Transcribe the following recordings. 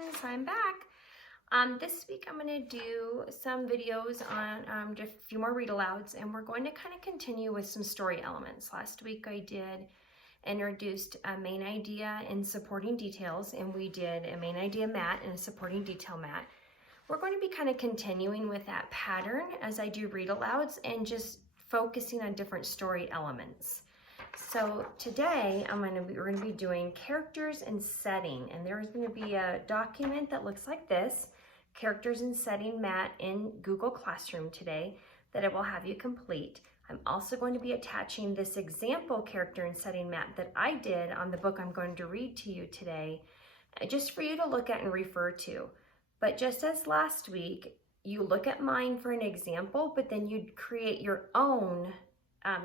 friends, I'm back. This week I'm going to do some videos on just a few more read alouds, and we're going to kind of continue with some story elements. Last week I did introduced a main idea and supporting details, and we did a main idea mat and a supporting detail mat. We're going to be kind of continuing with that pattern as I do read alouds and just focusing on different story elements. So today we're going to be doing characters and setting, and there's going to be a document that looks like this, characters and setting mat in Google Classroom today, that I will have you complete. I'm also going to be attaching this example character and setting mat that I did on the book I'm going to read to you today, just for you to look at and refer to. But just as last week, you look at mine for an example, but then you'd create your own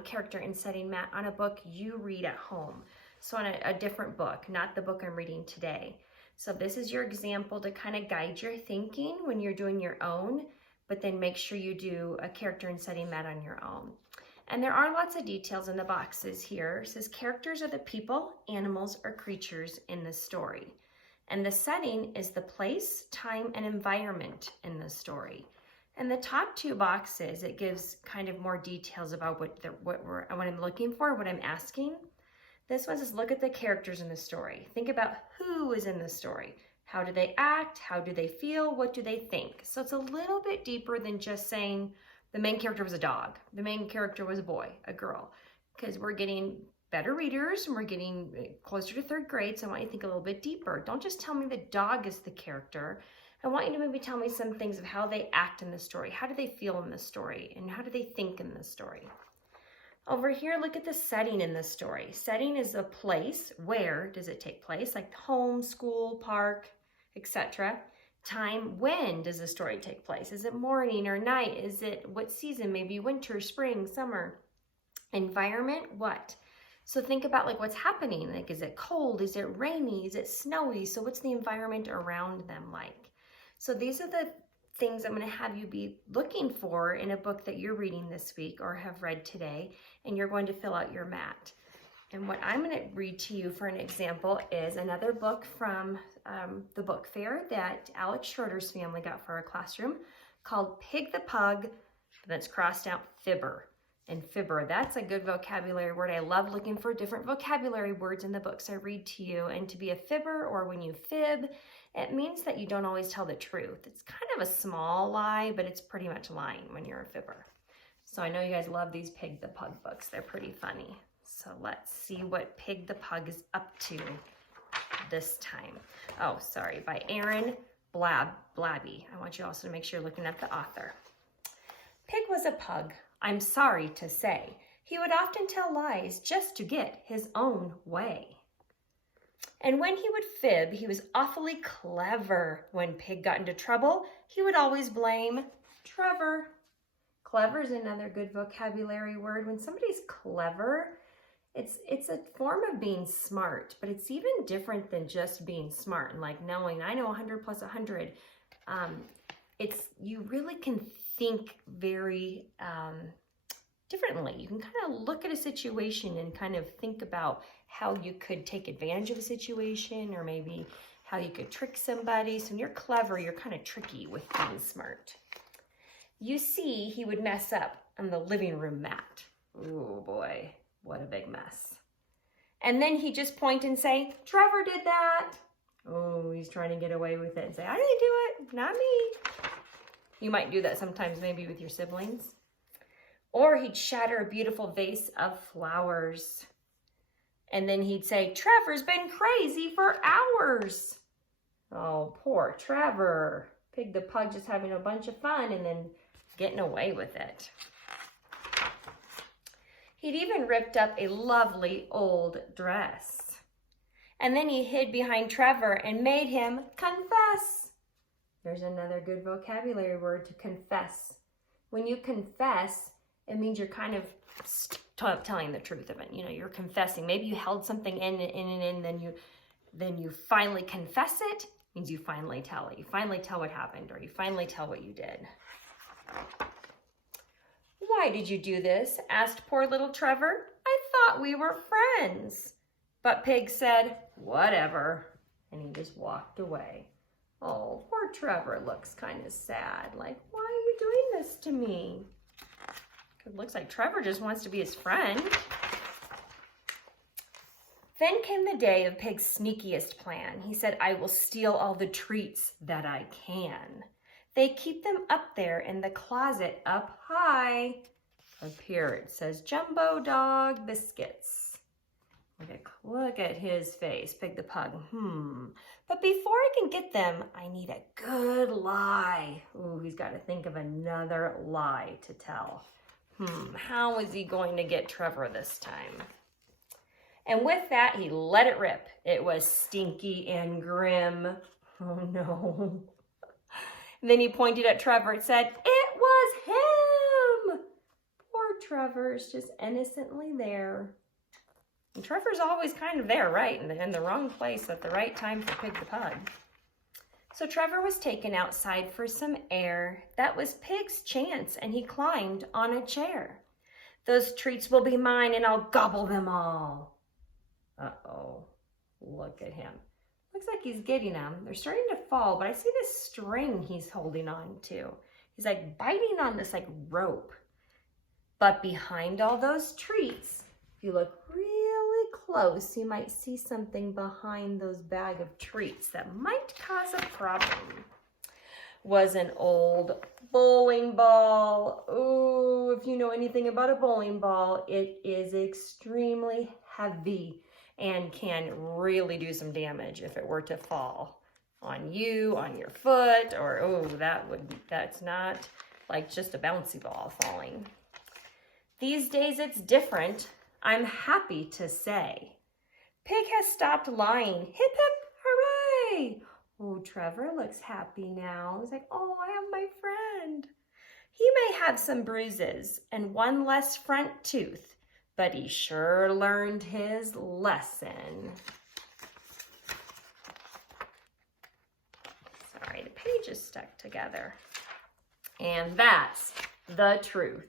character and setting mat on a book you read at home. So on a different book, not the book I'm reading today. So this is your example to kind of guide your thinking when you're doing your own, but then make sure you do a character and setting mat on your own. And there are lots of details in the boxes here. It says characters are the people, animals, or creatures in the story. And the setting is the place, time, and environment in the story. And the top two boxes, it gives kind of more details about what I'm looking for, what I'm asking. This one says, look at the characters in the story. Think about who is in the story. How do they act? How do they feel? What do they think? So it's a little bit deeper than just saying the main character was a dog. The main character was a boy, a girl, because we're getting better readers and we're getting closer to third grade. So I want you to think a little bit deeper. Don't just tell me the dog is the character. I want you to maybe tell me some things of how they act in the story. How do they feel in the story? And how do they think in the story? Over here, look at the setting in the story. Setting is a place. Where does it take place? Like home, school, park, etc. Time, when does the story take place? Is it morning or night? Is it what season? Maybe winter, spring, summer. Environment, what? So think about like what's happening. Like, is it cold? Is it rainy? Is it snowy? So what's the environment around them like? So these are the things I'm going to have you be looking for in a book that you're reading this week or have read today, and you're going to fill out your mat. And what I'm going to read to you for an example is another book from the book fair that Alex Schroeder's family got for our classroom called Pig the Pug, that's crossed out Fibber. And fibber, that's a good vocabulary word. I love looking for different vocabulary words in the books I read to you. And to be a fibber, or when you fib, it means that you don't always tell the truth. It's kind of a small lie, but it's pretty much lying when you're a fibber. So I know you guys love these Pig the Pug books. They're pretty funny. So let's see what Pig the Pug is up to this time. Oh, sorry, by Aaron Blabby. I want you also to make sure you're looking at the author. Pig was a pug, I'm sorry to say. He would often tell lies just to get his own way. And when he would fib, he was awfully clever. When Pig got into trouble, he would always blame Trevor. Clever is another good vocabulary word. When somebody's clever, it's a form of being smart, but it's even different than just being smart and like knowing, I know 100 plus 100. You really can think very differently. You can kind of look at a situation and kind of think about how you could take advantage of a situation, or maybe how you could trick somebody. So when you're clever, you're kind of tricky with being smart. You see, he would mess up on the living room mat. Oh boy, what a big mess. And then he'd just point and say, Trevor did that. Oh, he's trying to get away with it and say, I didn't do it, not me. You might do that sometimes, maybe with your siblings. Or he'd shatter a beautiful vase of flowers. And then he'd say, Trevor's been crazy for hours. Oh, poor Trevor. Pig the Pug just having a bunch of fun and then getting away with it. He'd even ripped up a lovely old dress. And then he hid behind Trevor and made him confess. There's another good vocabulary word, to confess. When you confess, it means you're kind of telling the truth of it. You know, you're confessing. Maybe you held something in, then you finally confess it. It means you finally tell it. You finally tell what happened, or you finally tell what you did. Why did you do this? Asked poor little Trevor. I thought we were friends. But Pig said, whatever. And he just walked away. Oh, poor Trevor looks kind of sad. Like, why are you doing this to me? It looks like Trevor just wants to be his friend. Then came the day of Pig's sneakiest plan. He said, I will steal all the treats that I can. They keep them up there in the closet up high. Up here it says Jumbo Dog Biscuits. Look at his face, Pig the Pug. But before I can get them, I need a good lie. Ooh, he's got to think of another lie to tell. How is he going to get Trevor this time? And with that, he let it rip. It was stinky and grim. Oh no. And then he pointed at Trevor and said, it was him. Poor Trevor's just innocently there. And Trevor's always kind of there, right? In the wrong place at the right time for Pig the Pug. So Trevor was taken outside for some air. That was Pig's chance, and he climbed on a chair. Those treats will be mine, and I'll gobble them all. Uh-oh, look at him. Looks like he's getting them. They're starting to fall, but I see this string he's holding on to. He's like biting on this like rope. But behind all those treats, if you look really close, you might see something behind those bag of treats that might cause a problem. Was an old bowling ball. Ooh, if you know anything about a bowling ball, it is extremely heavy and can really do some damage if it were to fall on you, on your foot, or oh, that's not like just a bouncy ball falling. These days it's different, I'm happy to say. Pig has stopped lying. Hip hip hooray! Oh, Trevor looks happy now. He's like, oh, I have my friend. He may have some bruises and one less front tooth, but he sure learned his lesson. Sorry, the page is stuck together. And that's the truth.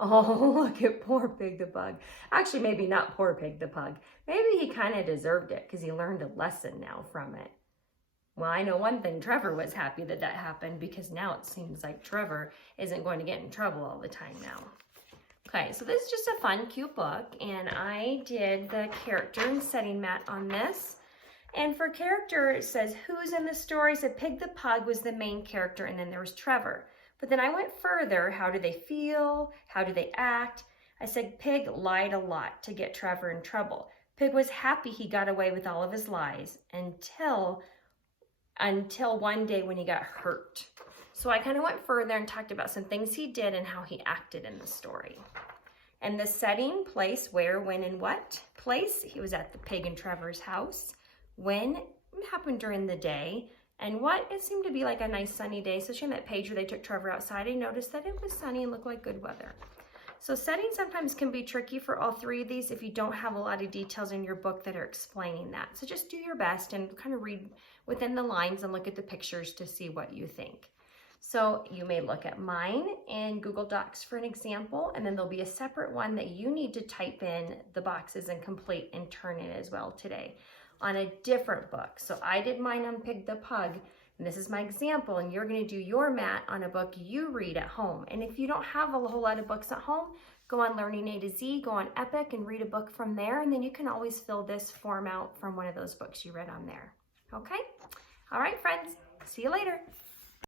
Oh, look at poor Pig the Pug. Actually, maybe not poor Pig the Pug. Maybe he kind of deserved it because he learned a lesson now from it. Well, I know one thing, Trevor was happy that that happened because now it seems like Trevor isn't going to get in trouble all the time now. Okay, so this is just a fun, cute book, and I did the character and setting mat on this. And for character, it says, who's in the story? So Pig the Pug was the main character, and then there was Trevor. But then I went further. How do they feel? How do they act? I said Pig lied a lot to get Trevor in trouble. Pig was happy he got away with all of his lies until one day when he got hurt. So I kind of went further and talked about some things he did and how he acted in the story. And the setting, place, where, when, and what. Place, he was at the Pig and Trevor's house. When, it happened during the day. And what, it seemed to be like a nice sunny day. So she met Paige where they took Trevor outside. I noticed that it was sunny and looked like good weather. So setting sometimes can be tricky for all three of these if you don't have a lot of details in your book that are explaining that. So just do your best and kind of read within the lines and look at the pictures to see what you think. So you may look at mine in Google Docs for an example, and then there'll be a separate one that you need to type in the boxes and complete and turn in as well today on a different book. So I did mine on Pig the Pug, and this is my example, and you're gonna do your mat on a book you read at home. And if you don't have a whole lot of books at home, go on Learning A to Z, go on Epic and read a book from there, and then you can always fill this form out from one of those books you read on there. Okay? All right, friends, see you later.